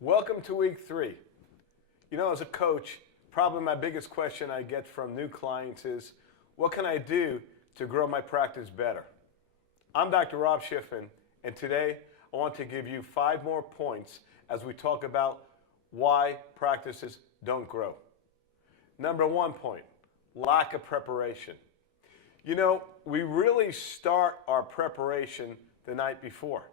Welcome to week 3. You know, as a coach, probably my biggest question I get from new clients is, what can I do to grow my practice better? I'm Dr. Rob Schiffman, and today I want to give you 5 more points as we talk about why practices don't grow. Number 1 point, lack of preparation. You know, we really start our preparation the night before.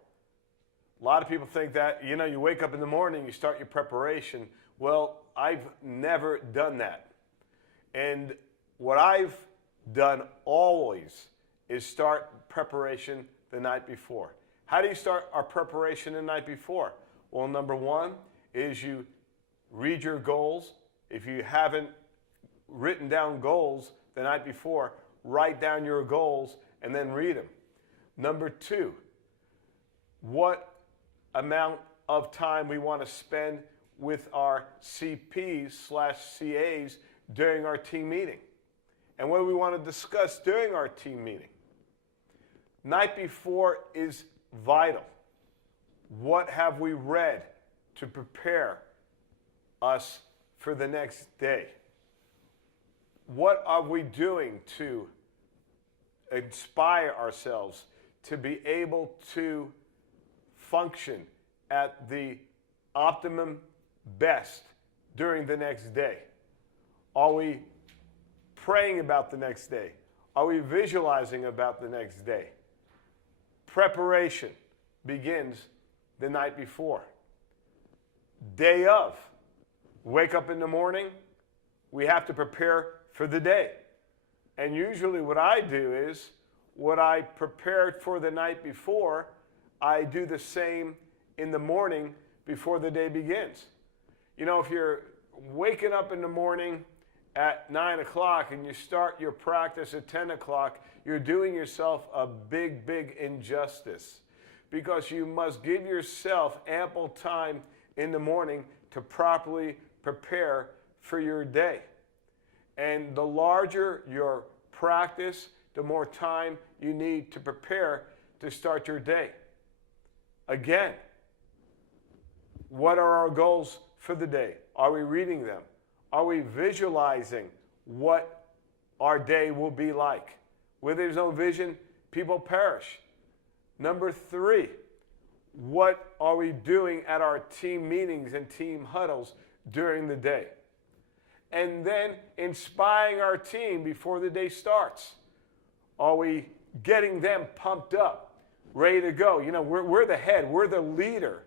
A lot of people think that, you wake up in the morning, you start your preparation. Well, I've never done that. And what I've done always is start preparation the night before. How do you start our preparation the night before? Well, number 1 is you read your goals. If you haven't written down goals the night before, write down your goals and then read them. Number 2, what amount of time we want to spend with our CPs/CAs during our team meeting, and what do we want to discuss during our team meeting. Night before is vital. What have we read to prepare us for the next day? What are we doing to inspire ourselves to be able to function at the optimum best during the next day? Are we praying about the next day? Are we visualizing about the next day? Preparation begins the night before. Day of, wake up in the morning, we have to prepare for the day. And usually what I do is, what I prepared for the night before, I do the same in the morning before the day begins. You know, if you're waking up in the morning at 9 o'clock and you start your practice at 10 o'clock, you're doing yourself a big, big injustice, because you must give yourself ample time in the morning to properly prepare for your day. And the larger your practice, the more time you need to prepare to start your day. Again, what are our goals for the day? Are we reading them? Are we visualizing what our day will be like? Where there's no vision, people perish. Number 3, what are we doing at our team meetings and team huddles during the day? And then inspiring our team before the day starts. Are we getting them pumped up, ready to go? You know, we're the head, we're the leader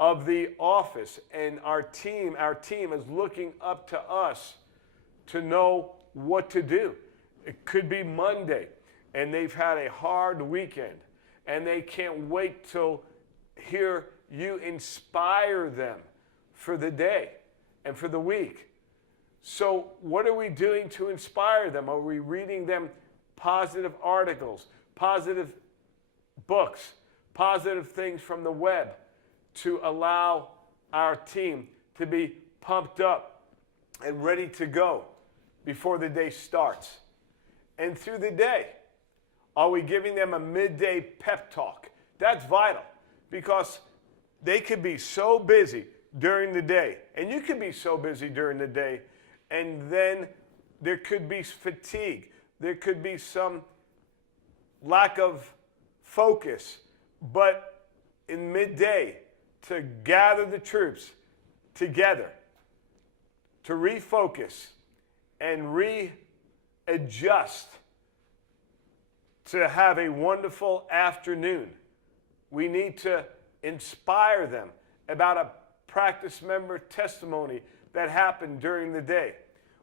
of the office, and our team is looking up to us to know what to do. It could be Monday, and they've had a hard weekend, and they can't wait till hear you inspire them for the day and for the week. So what are we doing to inspire them? Are we reading them positive articles, positive books, positive things from the web to allow our team to be pumped up and ready to go before the day starts? And through the day, are we giving them a midday pep talk? That's vital, because they could be so busy during the day, and you could be so busy during the day, and then there could be fatigue. There could be some lack of focus. But in midday, to gather the troops together, to refocus and readjust, to have a wonderful afternoon, we need to inspire them about a practice member testimony that happened during the day,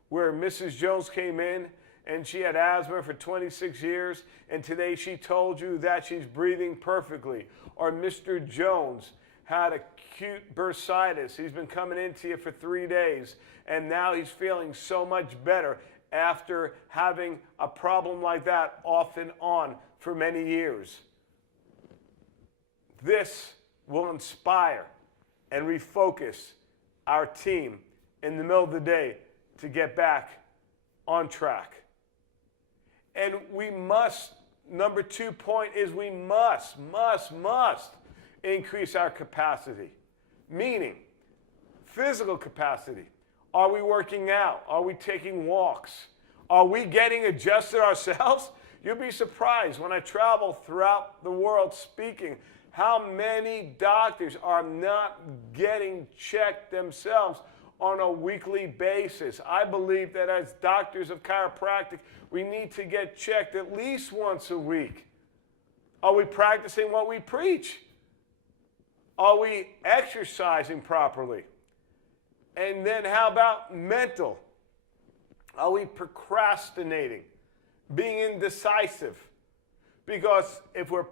where Mrs. Jones came in and she had asthma for 26 years, and today she told you that she's breathing perfectly. Or Mr. Jones had acute bursitis. He's been coming into you for 3 days, and now he's feeling so much better after having a problem like that off and on for many years. This will inspire and refocus our team in the middle of the day to get back on track. And we must, number 2 point is we must increase our capacity. Meaning, physical capacity. Are we working out? Are we taking walks? Are we getting adjusted ourselves? You'll be surprised when I travel throughout the world speaking how many doctors are not getting checked themselves on a weekly basis. I believe that as doctors of chiropractic, we need to get checked at least once a week. Are we practicing what we preach? Are we exercising properly? And then how about mental? Are we procrastinating? Being indecisive? Because if we're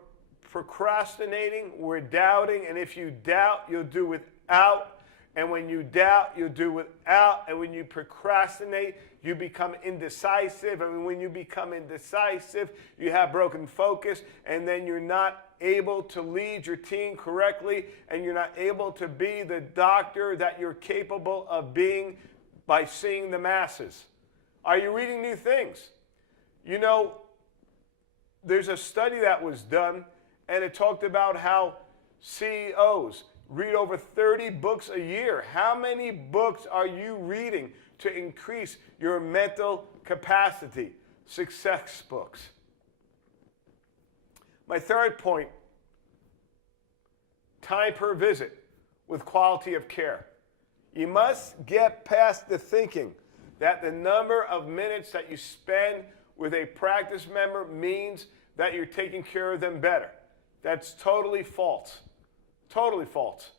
procrastinating, we're doubting, and if you doubt, you'll do without, and when you doubt, you'll do without, and when you procrastinate, you become indecisive, and when you become indecisive, you have broken focus, and then you're not able to lead your team correctly, and you're not able to be the doctor that you're capable of being by seeing the masses. Are you reading new things? You know, there's a study that was done, and it talked about how CEOs read over 30 books a year. How many books are you reading to increase your mental capacity? Success books. My third point, time per visit with quality of care. You must get past the thinking that the number of minutes that you spend with a practice member means that you're taking care of them better. That's totally false. Totally false.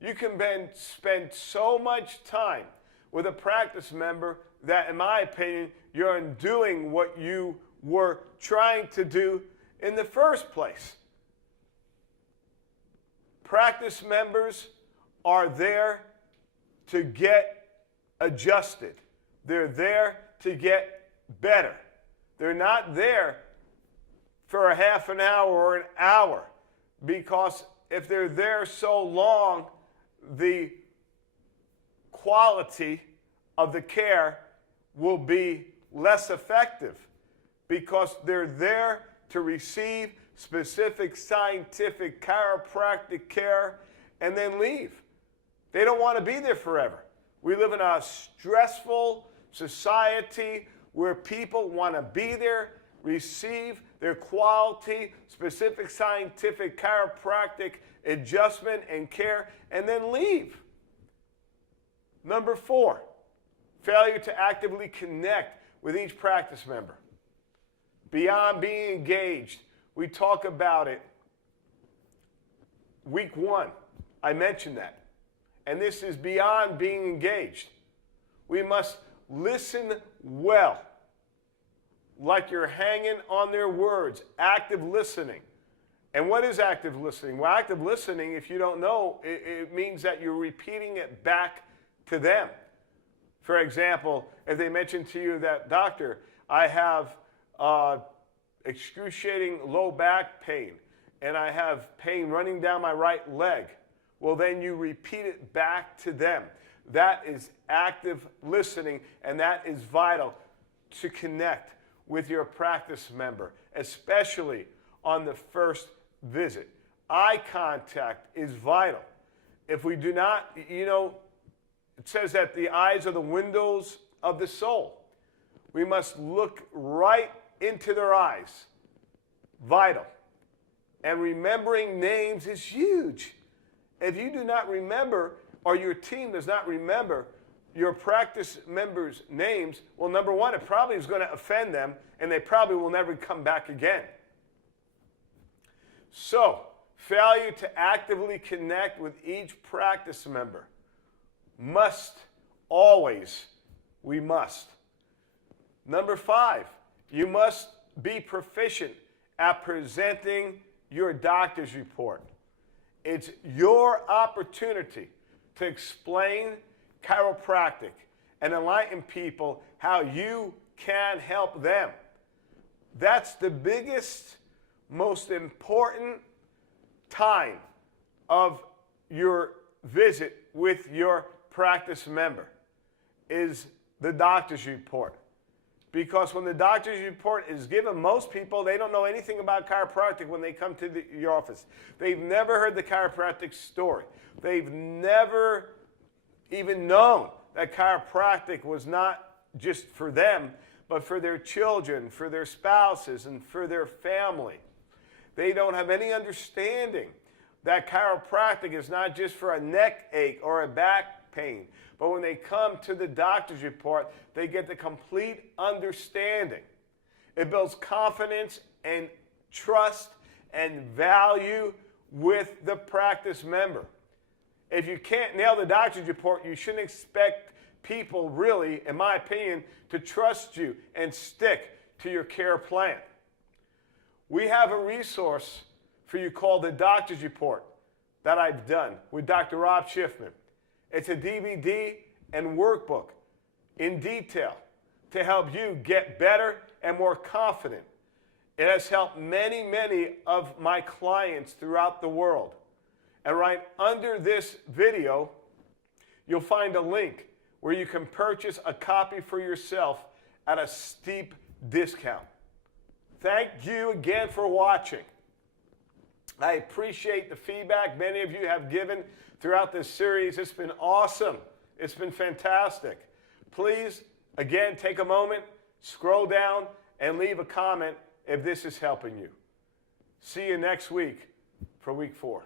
You can spend so much time with a practice member that, in my opinion, you're undoing what you were trying to do in the first place. Practice members are there to get adjusted. They're there to get better. They're not there for a half an hour or an hour, because if they're there so long, the quality of the care will be less effective, because they're there to receive specific scientific chiropractic care and then leave. They don't want to be there forever. We live in a stressful society where people want to be there, receive their quality, specific scientific chiropractic adjustment and care, and then leave. Number 4, failure to actively connect with each practice member. Beyond being engaged, we talk about it. Week 1, I mentioned that. And this is beyond being engaged. We must listen well, like you're hanging on their words, active listening. And what is active listening? Well, active listening, if you don't know, it means that you're repeating it back to them. For example, if they mention to you that, doctor, I have excruciating low back pain, and I have pain running down my right leg, well, then you repeat it back to them. That is active listening, and that is vital to connect with your practice member, especially on the first visit. Eye contact is vital. If we do not, it says that the eyes are the windows of the soul. We must look right into their eyes. Vital. And remembering names is huge. If you do not remember, or your team does not remember your practice members' names, well, number 1, it probably is going to offend them, and they probably will never come back again. So, failure to actively connect with each practice member must, always, we must. Number 5, you must be proficient at presenting your doctor's report. It's your opportunity to explain chiropractic and enlighten people how you can help them. That's the biggest, most important time of your visit with your practice member is the doctor's report. Because when the doctor's report is given, most people, they don't know anything about chiropractic when they come to your office. They've never heard the chiropractic story. They've never even known that chiropractic was not just for them, but for their children, for their spouses, and for their family. They don't have any understanding that chiropractic is not just for a neck ache or a back pain, but when they come to the doctor's report, they get the complete understanding. It builds confidence and trust and value with the practice member. If you can't nail the doctor's report, you shouldn't expect people really, in my opinion, to trust you and stick to your care plan. We have a resource for you called the Doctor's Report that I've done with Dr. Rob Schiffman. It's a DVD and workbook in detail to help you get better and more confident. It has helped many, many of my clients throughout the world. And right under this video, you'll find a link where you can purchase a copy for yourself at a steep discount. Thank you again for watching. I appreciate the feedback many of you have given throughout this series. It's been awesome. It's been fantastic. Please, again, take a moment, scroll down, and leave a comment if this is helping you. See you next week for week 4.